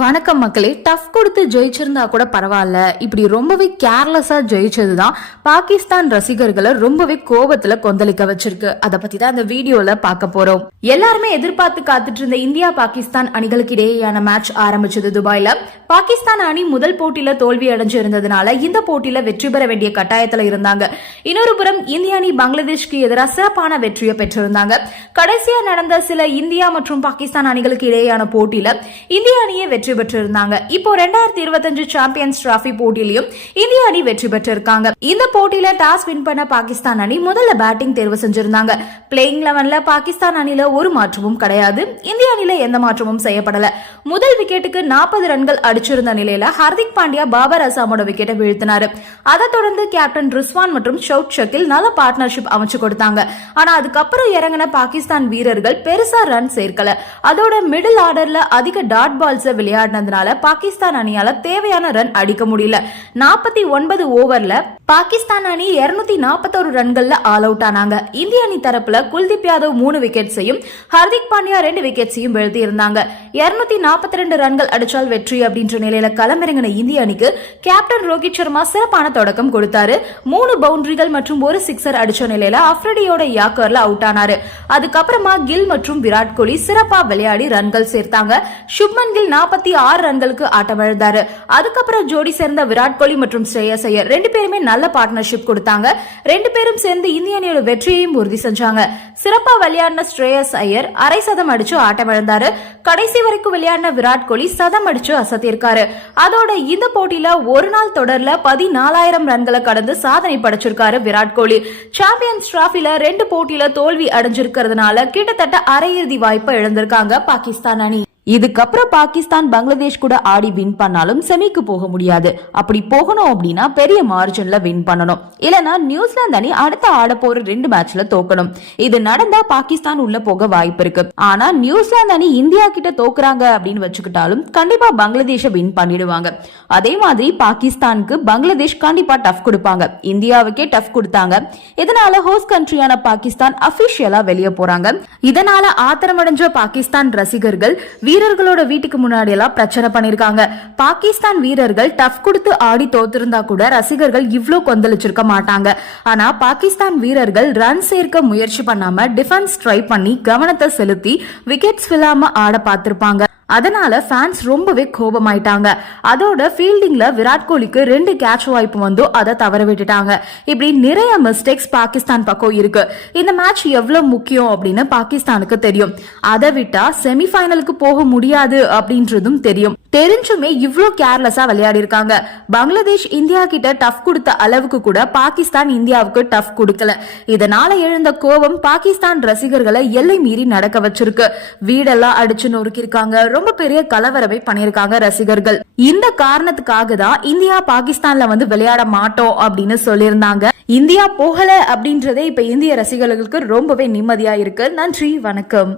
வணக்கம் மக்களே டஃப் கொடுத்து ஜெயிச்சிருந்தா கூட பரவாயில்ல. இப்படி ரொம்பவே கேர்லெஸ்ஸாக ஜெயிச்சது தான் பாகிஸ்தான் ரசிகர்களை ரொம்பவே கோபத்தில் கொந்தளிக்க வச்சிருக்கு. அதை பற்றி தான் இந்த வீடியோவில் பார்க்க போகிறோம் எல்லாருமே எதிர்பார்த்து காத்துட்டு இருந்த இந்தியா பாகிஸ்தான் அணிகளுக்கு இடையேயான மேட்ச் ஆரம்பிச்சது துபாயில். பாகிஸ்தான் அணி முதல் போட்டியில் தோல்வி அடைஞ்சிருந்ததுனால இந்த போட்டியில் வெற்றி பெற வேண்டிய கட்டாயத்தில் இருந்தாங்க. இன்னொரு புறம் இந்திய அணி பங்களாதேஷ்க்கு எதிராக சிறப்பான வெற்றியை பெற்றிருந்தாங்க. கடைசியாக நடந்த சில இந்தியா மற்றும் பாகிஸ்தான் அணிகளுக்கு இடையேயான போட்டியில் இந்திய அணியை வெற்றி வெற்றி பெற்றிருந்தாங்க. இப்போ ரெண்டாயிரத்தி இருபத்தஞ்சு சாம்பியன்ஸ் டிராபி போட்டியிலையும் இந்திய அணி வெற்றி பெற்றிருக்காங்க. இந்த போட்டியில டாஸ் வின் பண்ண பாகிஸ்தான் அணி முதல்ல பேட்டிங் தேர்வு செஞ்சிருந்தாங்க. பிளேயிங் லெவன்ல பாகிஸ்தான் அணில ஒரு மாற்றமும் கிடையாது. இந்திய அணில எந்த மாற்றமும் செய்யப்படல. முதல் விக்கெட்டுக்கு நாற்பது ரன்கள் அடிச்சிருந்த நிலையில ஹர்திக் பாண்டியா பாபர் அசாமோட விக்கெட்டை வீழ்த்தினாரு. அதை தொடர்ந்து கேப்டன் ரிஸ்வான் மற்றும் ஷவுட் ஷக்கில் நல்ல பார்ட்னர்ஷிப் அமைச்சு கொடுத்தாங்க. ஆனா அதுக்கப்புறம் இறங்கின பாகிஸ்தான் வீரர்கள் பெருசா ரன் சேர்க்கல. அதோட மிடில் ஆர்டர்ல அதிக டாட் பால்ஸ் விளையாடினதுனால பாகிஸ்தான் அணியால தேவையான ரன் அடிக்க முடியல. நாற்பத்தி ஒன்பது ஓவர்ல பாகிஸ்தான் அணி இருநூத்தி நாற்பத்தோரு ரன்கள்ல ஆல் அவுட் ஆனாங்க. இந்திய அணி தரப்புல குல்தீப் யாதவ் மூணு விக்கெட்ஸையும் ஹர்திக் பாண்டியா ரெண்டு விக்கெட்ஸையும் வீழ்த்தியிருந்தாங்க. இருநூத்தி நாற்பத்தி ரெண்டு ரன்கள் அடிச்சால் வெற்றி அப்படின்ற நிலையில களமிறங்கின இந்திய அணிக்கு கேப்டன் ரோஹித் சர்மா சிறப்பான தொடக்கம் கொடுத்தாரு. மூணு பவுண்டரிகள் மற்றும் ஒரு சிக்ஸர் அடிச்ச நிலையில அஃப்ரடியோட யாக்கர்ல அவுட் ஆனாரு. அதுக்கப்புறமா கில் மற்றும் விராட் கோலி சிறப்பா விளையாடி ரன்கள் சேர்த்தாங்க. சுப்மன் கில் நாற்பத்தி ஆறு ரன்களுக்கு ஆட்டமிழந்தாரு. அதுக்கப்புறம் ஜோடி சேர்ந்த விராட் கோலி மற்றும் ஸ்ரேயஸ் ஐயர் ரெண்டு பேருமே நல்ல பார்ட்னர்ஷிப் கொடுத்தாங்க. ரெண்டு பேரும் சேர்ந்து இந்திய அணியோட வெற்றியையும் உறுதி செஞ்சாங்க. சிறப்பா விளையாடின ஸ்ரேயஸ் ஐயர் அரை சதம் அடிச்சு ஆட்டமிழந்தாரு கடைசி வரைக்கும் விளையாடின விராட் கோலி சதம் அடிச்சு அசத்திருக்காரு அதோட இந்த போட்டியில ஒரு நாள் தொடர்ல பதினாலாயிரம் ரன்களை கடந்து சாதனை படைச்சிருக்காரு விராட் கோலி. சாம்பியன்ஸ் டிராஃபில ரெண்டு போட்டியில தோல்வி அடைஞ்சிருக்கிறதுனால கிட்டத்தட்ட அரையிறுதி வாய்ப்பை இழந்திருக்காங்க பாகிஸ்தான் அணி. இதுக்கப்புறம் பாகிஸ்தான் பங்களாதேஷ் கூட ஆடி வின் பண்ணாலும் செமிக்கு போக முடியாது. அப்படி போகணும் அப்படின்னா பெரிய மார்ஜின்ல வின் பண்ணணும். இல்லனா நியூசிலாந்து அணி அடுத்த ஆட போற ரெண்டு மேட்ச்ல தோக்கணும். இது நடந்தா பாகிஸ்தான் உள்ள போக வாய்ப்பு இருக்கு. ஆனா நியூசிலாந்து அணி இந்தியா கிட்ட தோக்குறாங்க அப்படின்னு வச்சுக்கிட்டாலும் கண்டிப்பா பங்களாதேஷ வின் பண்ணிடுவாங்க. அதே மாதிரி பாகிஸ்தானுக்கு பங்களாதேஷ் கண்டிப்பா டஃப் கொடுப்பாங்க. இந்தியாவுக்கே டஃப் கொடுத்தாங்க. இதனால ஹோஸ்ட் கண்ட்ரியான பாகிஸ்தான் அபிஷியலா வெளியே போறாங்க. இதனால ஆத்திரமடைஞ்ச பாகிஸ்தான் ரசிகர்கள் வீரர்களோட வீட்டுக்கு முன்னாடி எல்லாம் பிரச்சனை பண்ணிருக்காங்க. பாகிஸ்தான் வீரர்கள் டஃப் கொடுத்து ஆடி தோத்திருந்தா கூட ரசிகர்கள் இவ்வளவு கொந்தளிச்சிருக்க மாட்டாங்க. ஆனா பாகிஸ்தான் வீரர்கள் ரன் சேர்க்க முயற்சி பண்ணாம டிஃபென்ஸ் ட்ரை பண்ணி கவனத்தை செலுத்தி விக்கெட்ஸ் விழாம ஆட பார்த்திருப்பாங்க. அதனால ஃபேன்ஸ் ரொம்பவே கோபமாயிட்டாங்க. அதோட ஃபீல்டிங்ல விராட் கோலிக்கு ரெண்டு கேட்ச் வாய்ப்பு வந்து அதை தவற விட்டுட்டாங்க. இப்படி நிறைய மிஸ்டேக்ஸ் பாகிஸ்தான் பக்கம் இருக்கு. இந்த மேட்ச் எவ்வளவு முக்கியம் அப்படின்னு பாகிஸ்தானுக்கு தெரியும். அதை விட்டா செமிஃபைனலுக்கு போக முடியாது அப்படின்றதும் தெரியும். தெரிஞ்சுமே இவ்வளோ கேர்லெஸ்ஸா விளையாடி இருக்காங்க பங்களாதேஷ் இந்தியா கிட்ட டஃப் கொடுத்த அளவுக்கு கூட பாகிஸ்தான் இந்தியாவுக்கு டஃப் கொடுக்கல. இதனால எழுந்த கோபம் பாகிஸ்தான் ரசிகர்களை எல்லை மீறி நடக்க வச்சிருக்கு. வீடெல்லாம் அடிச்சு நொறுக்கிருக்காங்க ரொம்ப பெரிய கலவரவை பண்ணியிருக்காங்க ரசிகர்கள். இந்த காரணத்துக்காக தான் இந்தியா பாகிஸ்தான்ல வந்து விளையாட மாட்டோம் அப்படின்னு சொல்லியிருந்தாங்க. இந்தியா போகல அப்படின்றதே இப்ப இந்திய ரசிகர்களுக்கு ரொம்பவே நிம்மதியா இருக்கு. நன்றி வணக்கம்.